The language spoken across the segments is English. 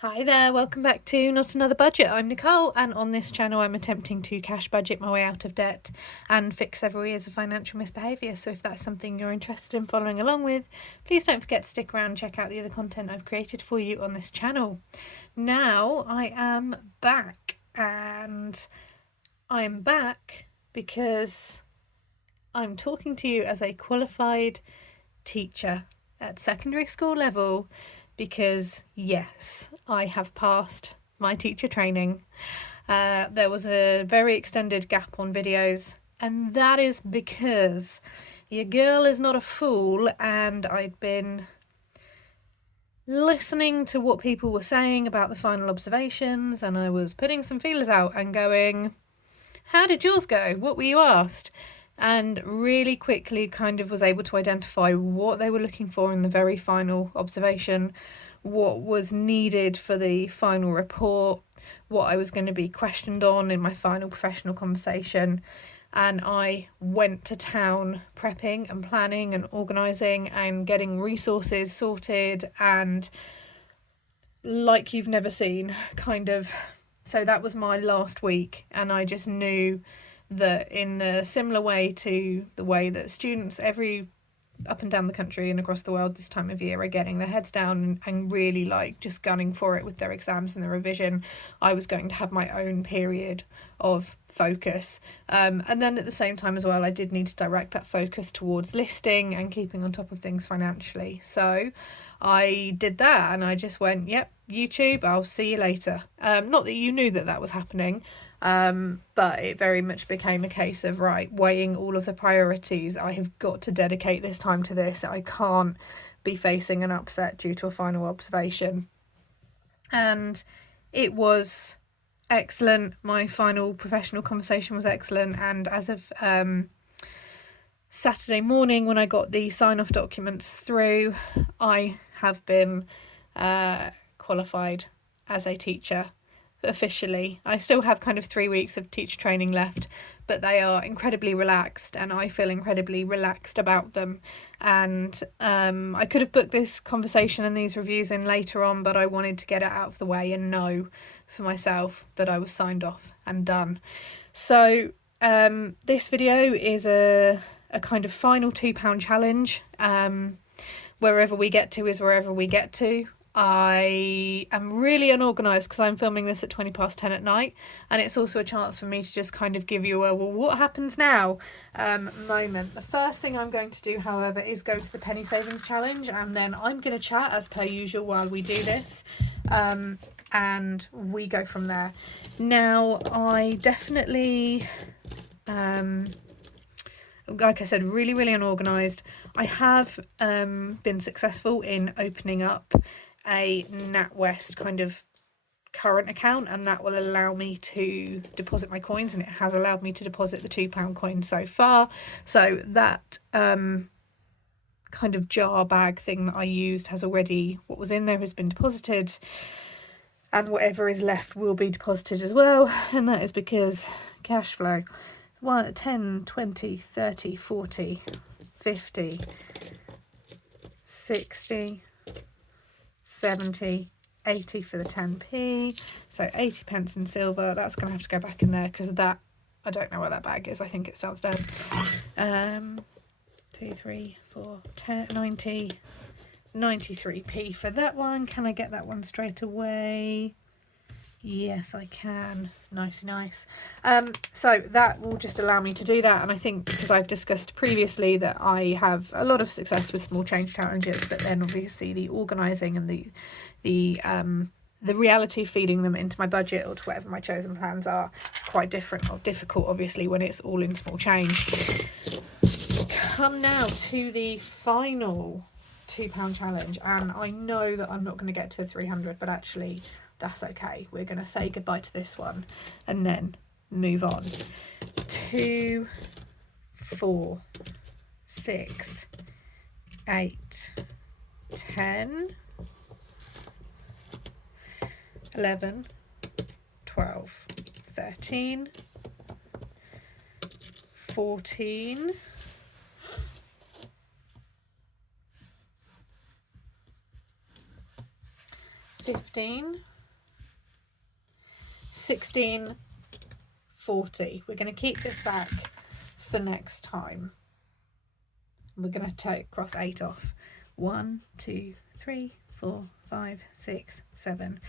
Hi there, welcome back to Not Another Budget. I'm Nicole, and on this channel I'm attempting to cash budget my way out of debt and fix several years of financial misbehaviour. So if that's something you're interested in following along with, please don't forget to stick around and check out the other content I've created for you on this channel. Now I am back, and I'm back because I'm talking to you as a qualified teacher at secondary school level, because yes, I have passed my teacher training. There was a very extended gap on videos, and that is because your girl is not a fool, and I'd been listening to what people were saying about the final observations, and I was putting some feelers out and going, how did yours go? What were you asked? And really quickly kind of was able to identify what they were looking for in the very final observation, what was needed for the final report, what I was going to be questioned on in my final professional conversation. And I went to town prepping and planning and organising and getting resources sorted, and like you've never seen, kind of. So that was my last week, and I just knew that in a similar way to the way that students every up and down the country and across the world this time of year are getting their heads down and really like just gunning for it with their exams and their revision, I was going to have my own period of focus. And then at the same time as well, I did need to direct that focus towards listing and keeping on top of things financially. So I did that, and I just went, yep, YouTube, I'll see you later. Not that you knew that that was happening, but it very much became a case of, right, weighing all of the priorities. I have got to dedicate this time to this. I can't be facing an upset due to a final observation. And it was excellent. My final professional conversation was excellent, and as of Saturday morning, when I got the sign-off documents through, I have been qualified as a teacher officially. I still have kind of 3 weeks of teacher training left, but they are incredibly relaxed, and I feel incredibly relaxed about them. And I could have booked this conversation and these reviews in later on, but I wanted to get it out of the way and know for myself that I was signed off and done. So this video is a kind of final £2 challenge. Wherever we get to is wherever we get to. I am really unorganised because I'm filming this at 10:20 at night, and it's also a chance for me to just kind of give you a, well, what happens now moment. The first thing I'm going to do, however, is go to the penny savings challenge, and then I'm going to chat as per usual while we do this, and we go from there. Now, I definitely like I said, really unorganised. I have been successful in opening up a NatWest kind of current account, and that will allow me to deposit my coins, and it has allowed me to deposit the £2 coin so far. So that kind of jar bag thing that I used has already, what was in there has been deposited, and whatever is left will be deposited as well, and that is because cash flow. 10, 20, 30, 40, 50, 60, 70, 80 for the 10p. So 80 pence in silver. That's going to have to go back in there because of that. I don't know where that bag is. I think it's downstairs. 2, 3, 4, 10, 90, 93p for that one. Can I get that one straight away? Yes, I can. Nice. So that will just allow me to do that, and I think because I've discussed previously that I have a lot of success with small change challenges, but then obviously the organising and the reality of feeding them into my budget or to whatever my chosen plans are is quite different or difficult, obviously, when it's all in small change. Come now to the final £2 challenge, and I know that I'm not going to get to 300, but actually that's okay. We're going to say goodbye to this one and then move on. 2, 4, 6, 8, 10, 11, 12, 13, 14, 15, 15, 16, 40. We're going to keep this back for next time. We're going to cross 8 off. 1, 2, 3, 4, 5, 6, 7,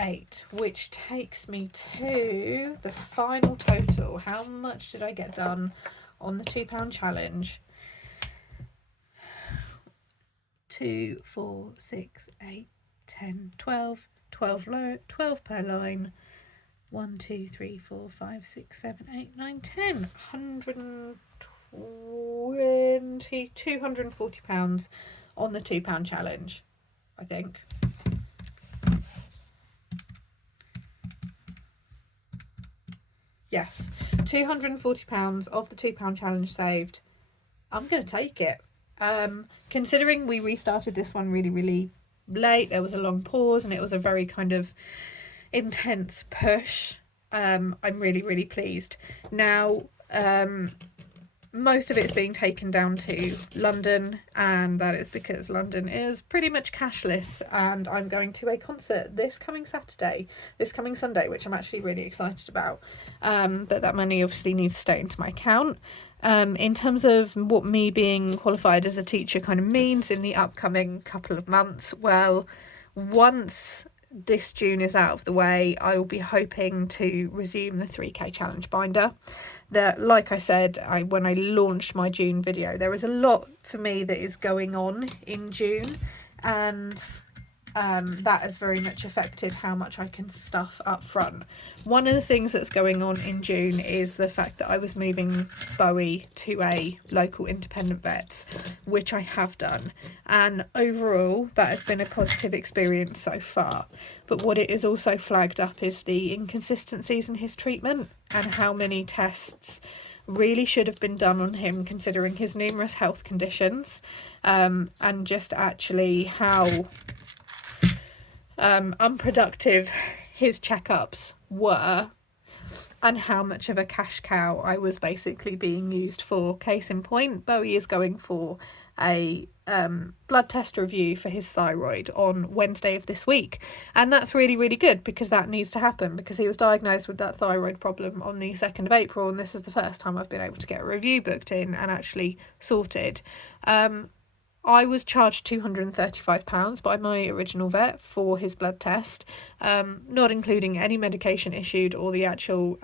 8, which takes me to the final total. How much did I get done on the £2 challenge? 2, 4, 6, 8, 10, 12, 12 per line. 1, 2, 3, 4, 5, 6, 7, 8, 9, 10. 120, £240 on the £2 challenge, I think. Yes, £240 of the £2 challenge saved. I'm going to take it. Considering we restarted this one really, really late, there was a long pause and it was a very kind of intense push. I'm really, really pleased. Now, most of it's being taken down to London, and that is because London is pretty much cashless, and I'm going to a concert this coming Sunday, which I'm actually really excited about. But that money obviously needs to stay into my account. In terms of what me being qualified as a teacher kind of means in the upcoming couple of months, well, once this June is out of the way, I will be hoping to resume the 3K challenge binder. That, like I said, when I launched my June video, there is a lot for me that is going on in June, and that has very much affected how much I can stuff up front. One of the things that's going on in June is the fact that I was moving Bowie to a local independent vets, which I have done, and overall that has been a positive experience so far. But what it is also flagged up is the inconsistencies in his treatment and how many tests really should have been done on him considering his numerous health conditions, and just actually how unproductive his checkups were, and how much of a cash cow I was basically being used for. Case in point, Bowie is going for a blood test review for his thyroid on Wednesday of this week, and that's really, really good because that needs to happen, because he was diagnosed with that thyroid problem on the 2nd of April, and this is the first time I've been able to get a review booked in and actually sorted. I was charged £235 by my original vet for his blood test, not including any medication issued or the actual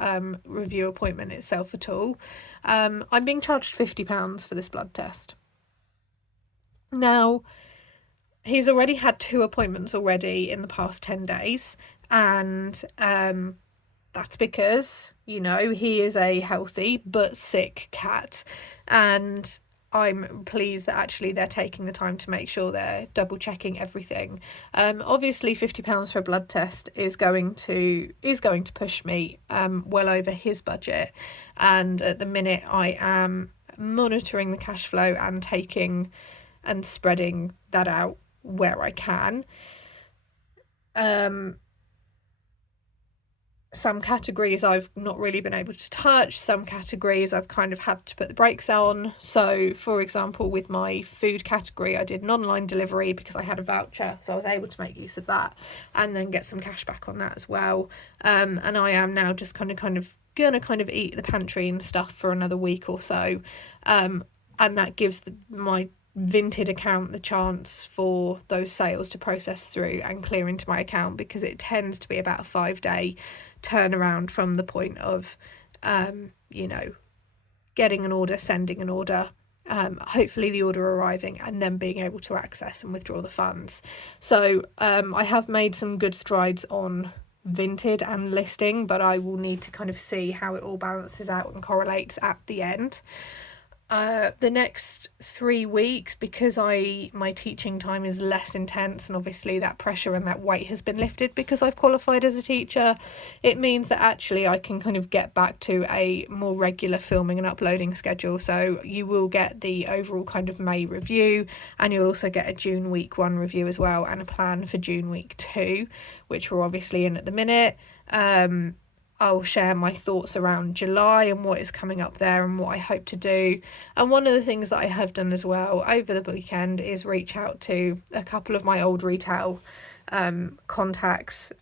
review appointment itself at all. I'm being charged £50 for this blood test. Now, he's already had 2 appointments already in the past 10 days, and that's because, you know, he is a healthy but sick cat, and I'm pleased that actually they're taking the time to make sure they're double checking everything. Obviously £50 for a blood test is going to push me well over his budget, and at the minute I am monitoring the cash flow and taking and spreading that out where I can. Some categories I've not really been able to touch, some categories I've kind of had to put the brakes on. So for example, with my food category, I did an online delivery because I had a voucher, so I was able to make use of that and then get some cash back on that as well. And I am now just gonna eat the pantry and stuff for another week or so, and that gives my Vinted account the chance for those sales to process through and clear into my account, because it tends to be about a 5-day turnaround from the point of getting an order, sending an order, hopefully the order arriving, and then being able to access and withdraw the funds. So I have made some good strides on Vinted and listing, but I will need to kind of see how it all balances out and correlates at the end. The next 3 weeks, because my teaching time is less intense, and obviously that pressure and that weight has been lifted because I've qualified as a teacher, it means that actually I can kind of get back to a more regular filming and uploading schedule. So you will get the overall kind of May review, and you'll also get a June week 1 review as well, and a plan for June week 2, which we're obviously in at the minute. I'll share my thoughts around July and what is coming up there and what I hope to do. And one of the things that I have done as well over the weekend is reach out to a couple of my old retail contacts,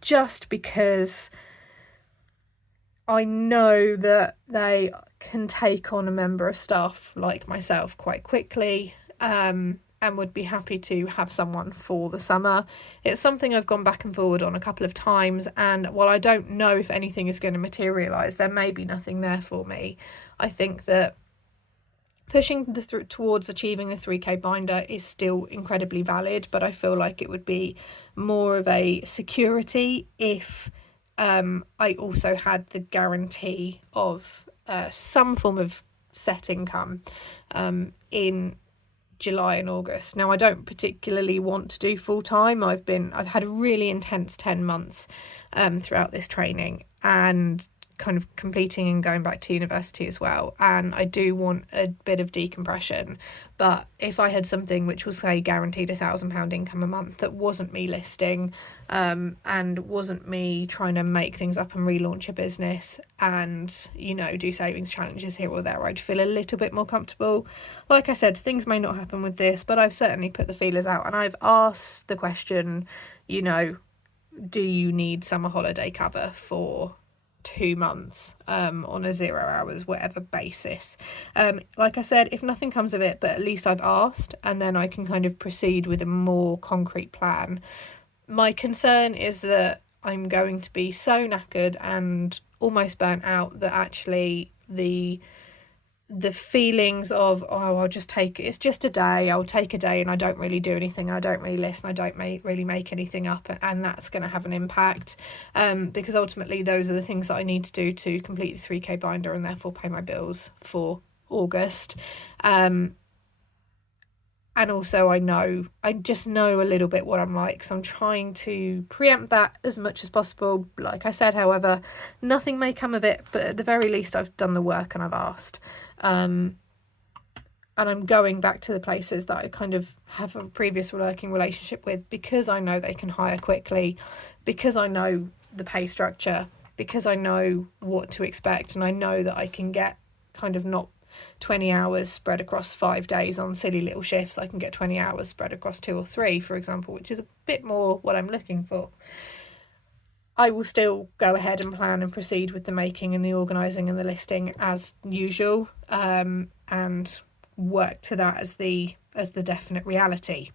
just because I know that they can take on a member of staff like myself quite quickly, and would be happy to have someone for the summer. It's something I've gone back and forward on a couple of times, and while I don't know if anything is going to materialise, there may be nothing there for me. I think that pushing towards achieving the 3k binder is still incredibly valid, but I feel like it would be more of a security if I also had the guarantee of some form of set income in July and August. Now, I don't particularly want to do full time. I've had a really intense 10 months throughout this training, and kind of completing and going back to university as well, and I do want a bit of decompression. But if I had something which was, say, guaranteed £1,000 income a month, that wasn't me listing and wasn't me trying to make things up and relaunch a business and, you know, do savings challenges here or there, I'd feel a little bit more comfortable. Like I said, things may not happen with this, but I've certainly put the feelers out, and I've asked the question, you know, do you need summer holiday cover for 2 months on a 0 hours whatever basis? Like I said, if nothing comes of it, but at least I've asked, and then I can kind of proceed with a more concrete plan. My concern is that I'm going to be so knackered and almost burnt out that actually the feelings of, oh, I'll just take it, it's just a day, I'll take a day and I don't really do anything, I don't really listen, I don't really make anything up, and that's going to have an impact, because ultimately those are the things that I need to do to complete the 3k binder and therefore pay my bills for August. And also I just know a little bit what I'm like, so I'm trying to preempt that as much as possible. Like I said, however, nothing may come of it, but at the very least I've done the work and I've asked. And I'm going back to the places that I kind of have a previous working relationship with, because I know they can hire quickly, because I know the pay structure, because I know what to expect, and I know that I can get kind of not 20 hours spread across 5 days on silly little shifts. I can get 20 hours spread across 2 or 3, for example, which is a bit more what I'm looking for. I will still go ahead and plan and proceed with the making and the organising and the listing as usual, and work to that as the definite reality.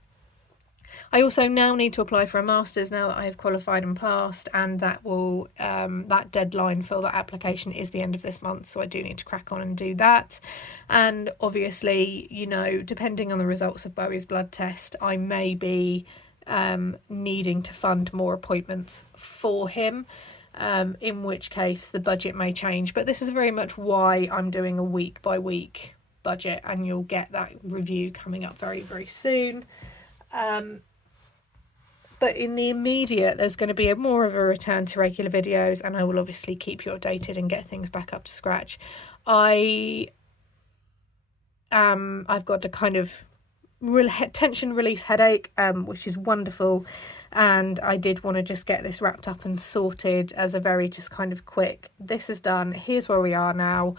I also now need to apply for a master's now that I have qualified and passed, and that will that deadline for that application is the end of this month, so I do need to crack on and do that. And obviously, you know, depending on the results of Bowie's blood test, I may be needing to fund more appointments for him, in which case the budget may change. But this is very much why I'm doing a week by week budget, and you'll get that review coming up very, very soon. But in the immediate, there's going to be more of a return to regular videos, and I will obviously keep you updated and get things back up to scratch. I've got a kind of tension release headache, which is wonderful, and I did want to just get this wrapped up and sorted as a very just kind of quick, this is done, here's where we are now,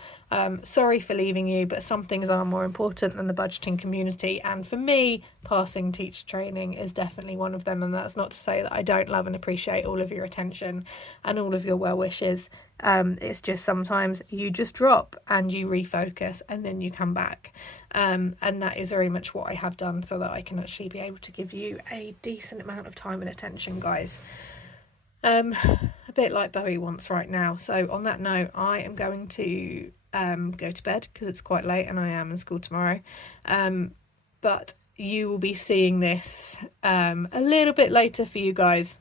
sorry for leaving you, but some things are more important than the budgeting community, and for me, passing teacher training is definitely one of them. And that's not to say that I don't love and appreciate all of your attention and all of your well wishes. It's just sometimes you just drop and you refocus and then you come back, and that is very much what I have done, so that I can actually be able to give you a decent amount of time and attention, guys. A bit like Bowie wants right now. So on that note, I am going to go to bed because it's quite late and I am in school tomorrow. But you will be seeing this a little bit later for you guys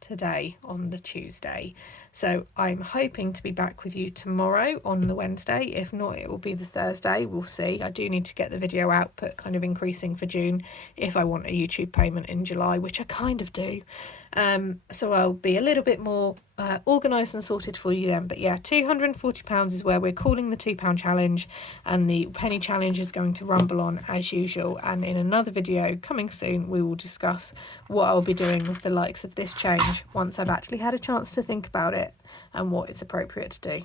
today on the Tuesday. So I'm hoping to be back with you tomorrow on the Wednesday. If not, it will be the Thursday. We'll see. I do need to get the video output kind of increasing for June if I want a YouTube payment in July, which I kind of do. So I'll be a little bit more organised and sorted for you then. But yeah, £240 is where we're calling the £2 challenge, and the penny challenge is going to rumble on as usual. And in another video coming soon, we will discuss what I'll be doing with the likes of this change once I've actually had a chance to think about it and what it's appropriate to do.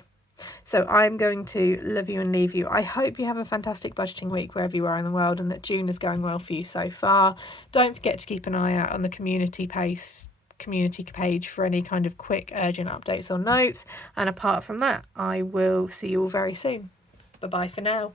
So I'm going to love you and leave you. I hope you have a fantastic budgeting week wherever you are in the world, and that June is going well for you so far. Don't forget to keep an eye out on the community page for any kind of quick urgent updates or notes. And apart from that, I will see you all very soon. Bye bye for now.